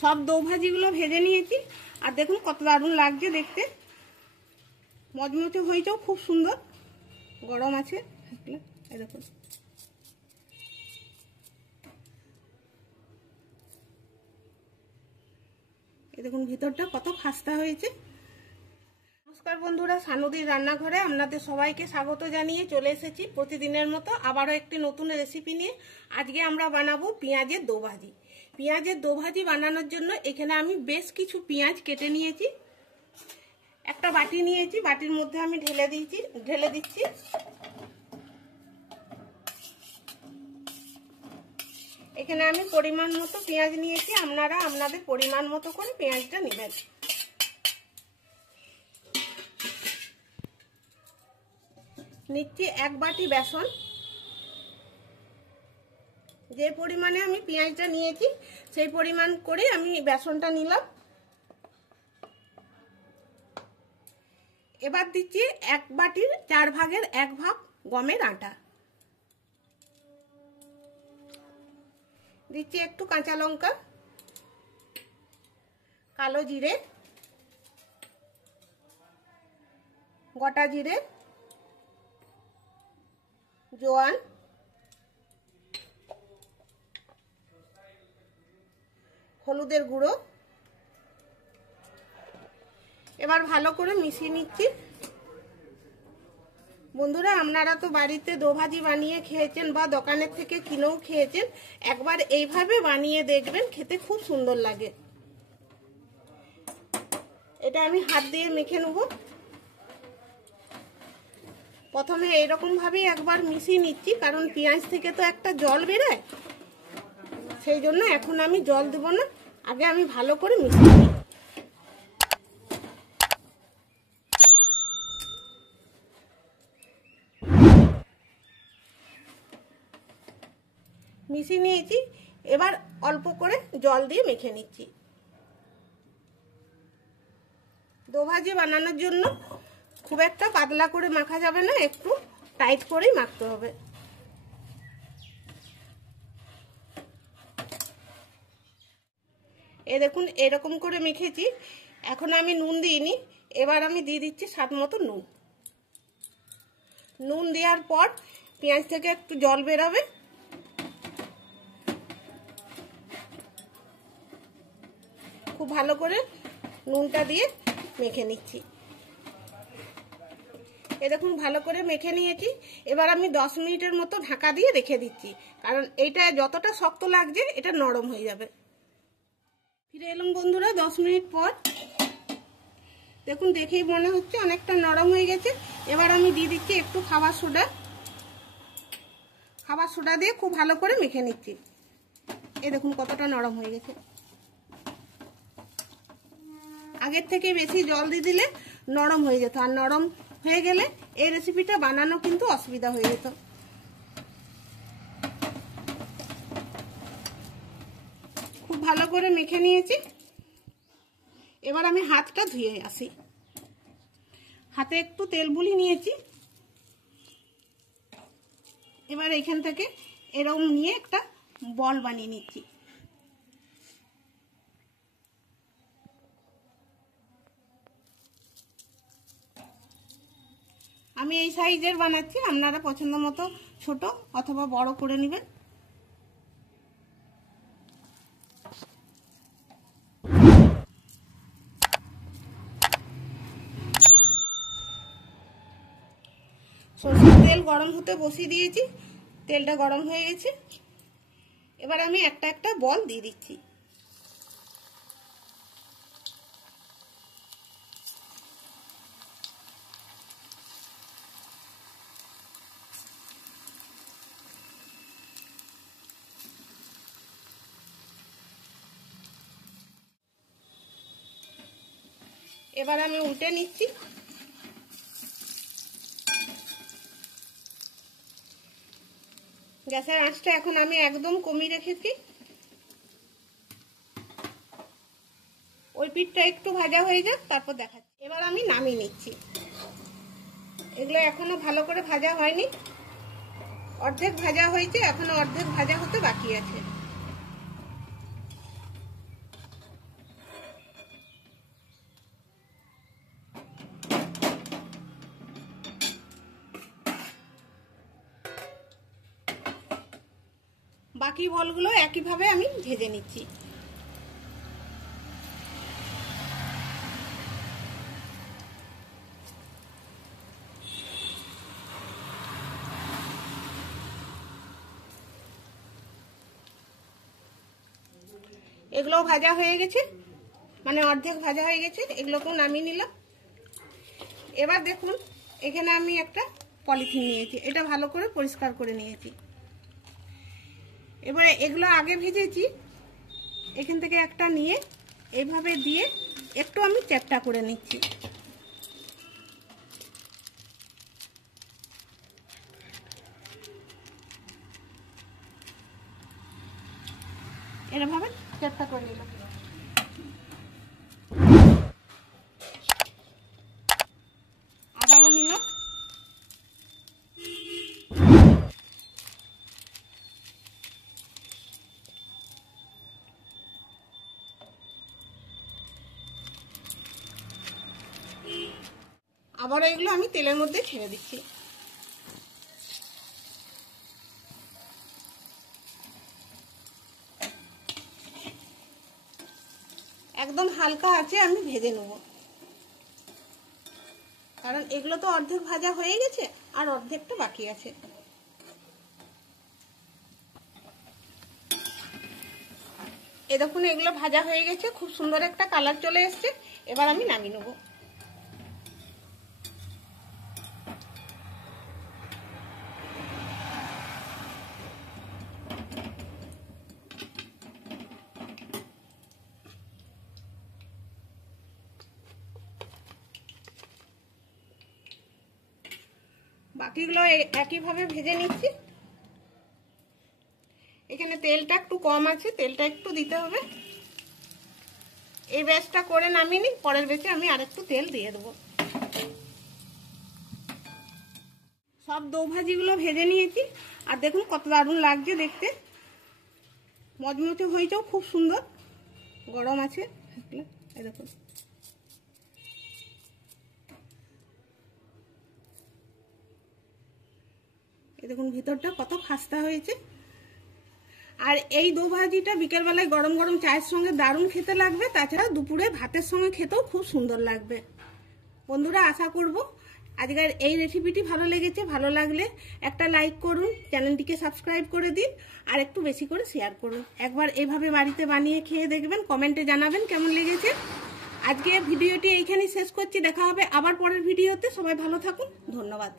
সব দো ভাজিগুলো ভেজে নিয়েছি। আর দেখুন কত দারুণ লাগছে দেখতে, মচমচে হয়েছেও খুব সুন্দর, গরম আছে। এই দেখুন দেখুন ভিতরটা কত খাস্তা হয়েছে। নমস্কার বন্ধুরা, সানুদির রান্নাঘরে আপনাদের সবাইকে স্বাগত জানিয়ে চলে এসেছি প্রতিদিনের মতো আবারও একটি নতুন রেসিপি নিয়ে। আজকে আমরা বানাবো পেঁয়াজের দো ভাজি। পেঁয়াজের দো ভাজি বানানোর জন্য এখানে আমি বেশ কিছু পেঁয়াজ কেটে নিয়েছি। একটা বাটি নিয়েছি, বাটির মধ্যে আমি ঢেলে দিচ্ছি। এখানে আমি পরিমাণ মতো পেঁয়াজ নিয়েছি, আপনারা আপনাদের পরিমাণ মতো করে পেঁয়াজটা নেবেন। নিচ্ছি এক বাটি বেসন। যে পরিমাণে আমি পেঁয়াজটা নিয়েছি সেই পরিমাণ করে আমি বেসনটা নিলাম। এবার দিচ্ছি এক বাটির 4 ভাগের 1 ভাগ গমের আটা। দিচ্ছি একটু কাঁচা লঙ্কা, কালো জিরে, গোটা জিরে, জোয়ান, হলুদের গুঁড়ো। এবার ভালো করে মিশিয়ে নিচ্ছি। বন্ধুরা, আপনারা তো বাড়িতে দো ভাজি বানিয়ে খেয়েছেন বা দোকানের থেকে কিনেও খেয়েছেন, একবার এইভাবে বানিয়ে দেখবেন, খেতে খুব সুন্দর লাগে। এটা আমি হাত দিয়ে মেখে নেব। প্রথমে এইরকম ভাবেই একবার মিশিয়ে নিচ্ছি, কারণ পেঁয়াজ থেকে তো একটা জল বেরোয়, সেই জন্য এখন আমি জল দেব না, আগে আমি ভালো করে মিশিয়ে নিই। মিশিয়ে নিয়েছি, এবার অল্প করে জল দিয়ে মেখে নিচ্ছি। দো ভাজি বানানোর জন্য খুব একটা পাতলা করে মাখা যাবে না, একটু টাইট করেই মাখতে হবে। এই দেখুন এরকম করে মেখেছি। এখন আমি নুন দিইনি, এবার আমি দিয়ে দিচ্ছি স্বাদ মতো নুন। নুন দেওয়ার পর পেঁয়াজ থেকে একটু জল বেরোবে, খুব ভালো করে নুনটা দিয়ে মেখে নিচ্ছি। এ দেখুন ভালো করে মেখে নিয়েছি। এবার আমি 10 মিনিটের মতো ঢাকা দিয়ে রেখে দিচ্ছি, কারণ এইটা যতটা শক্ত লাগছে এটা নরম হয়ে যাবে। ফিরে এলাম বন্ধুরা 10 মিনিট পর। দেখুন দেখেই মনে হচ্ছে অনেকটা নরম হয়ে গেছে। এবার আমি দিয়ে দিচ্ছি একটু খাবার সোডা। খাবার সোডা দিয়ে খুব ভালো করে মেখে নিচ্ছি। এ দেখুন কতটা নরম হয়ে গেছে। আগের থেকে বেশি জল দিয়ে দিলে নরম হয়ে যেত, আর নরম হয়ে গেলে এই রেসিপিটা বানানো কিন্তু অসুবিধা হয়ে যেত। খুব ভালো করে মেখে নিয়েছি। এবার আমি হাতটা ধুয়ে আসি। হাতে একটু তেল বুলিয়ে নিয়েছি। এবার এখান থেকে এরকম নিয়ে একটা বল বানিয়ে নিচ্ছি। আমি এই সাইজের বানাচ্ছি, আপনারা পছন্দ মতো ছোট অথবা বড় করে নেবেন। সরষের তেল গরম হতে বসিয়ে দিয়েছি, তেলটা গরম হয়ে গেছে। এবার আমি একটা একটা বল দিয়ে দিচ্ছি। এবার আমি উল্টে নিচ্ছি। গ্যাসের আঁচটা এখন আমি একদম কমিয়ে রেখেছি। ওই পিঠটা একটু ভাজা হয়ে যাক, তারপর দেখাচ্ছি। এবার আমি নামিয়ে নিচ্ছি। এগুলো এখনো ভালো করে ভাজা হয়নি, অর্ধেক ভাজা হয়েছে, এখনো অর্ধেক ভাজা হতে বাকি আছে। বাকি বলগুলো একইভাবে আমি ভেজে নিচ্ছি। এগুলো ভাজা হয়ে গেছে, মানে অর্ধেক ভাজা হয়ে গেছে, এগুলোকেও নামিয়ে নিলাম। এবার দেখুন এখানে আমি একটা পলিথিন নিয়েছি, এটা ভালো করে পরিষ্কার করে নিয়েছি। এবারে এগুলো আগে ভেজেছি, এখান থেকে একটা নিয়ে এইভাবে দিয়ে একটু আমি চ্যাপটা করে নিচ্ছি। এরভাবে চ্যাপটা করে নিলাম। আবারও নিলাম। আবার এগুলো আমি তেলের মধ্যে ছেড়ে দিচ্ছি। একদম হালকা আছে আমি ভেজে নেব, কারণ এগুলো তো অর্ধেক ভাজা হয়ে গেছে আর অর্ধেকটা বাকি আছে। এ দেখুন এগুলো ভাজা হয়ে গেছে, খুব সুন্দর একটা কালার চলে এসছে। এবার আমি নামিয়ে নেব। বাকিগুলো একইভাবে ভেজে নিচ্ছি। এখানে তেলটা একটু কম আছে, তেলটা একটু দিতে হবে। এই ব্যাচটা করে নামিয়ে নিই, পরের ব্যাচে আমি আরেকটু তেল দিয়ে দেবো। সব দো ভাজিগুলো ভেজে নিয়েছি, আর দেখুন কত দারুণ লাগছে দেখতে, মচমচে হয়েছেও খুব সুন্দর, গরম আছে। এই দেখুন দেখুন ভিতরটা কত খাস্তা হয়েছে। আর এই দো ভাজিটা বিকেলবেলায় গরম গরম চায়ের সঙ্গে দারুণ খেতে লাগবে, তাছাড়া দুপুরে ভাতের সঙ্গে খেতেও খুব সুন্দর লাগবে। বন্ধুরা আশা করব আজকের এই রেসিপিটি ভালো লেগেছে। ভালো লাগলে একটা লাইক করুন, চ্যানেলটিকে সাবস্ক্রাইব করে দিন, আর একটু বেশি করে শেয়ার করুন। একবার এভাবে বাড়িতে বানিয়ে খেয়ে দেখবেন, কমেন্টে জানাবেন কেমন লেগেছে। আজকে ভিডিওটি এইখানেই শেষ করছি, দেখা হবে আবার পরের ভিডিওতে। সবাই ভালো থাকুন, ধন্যবাদ।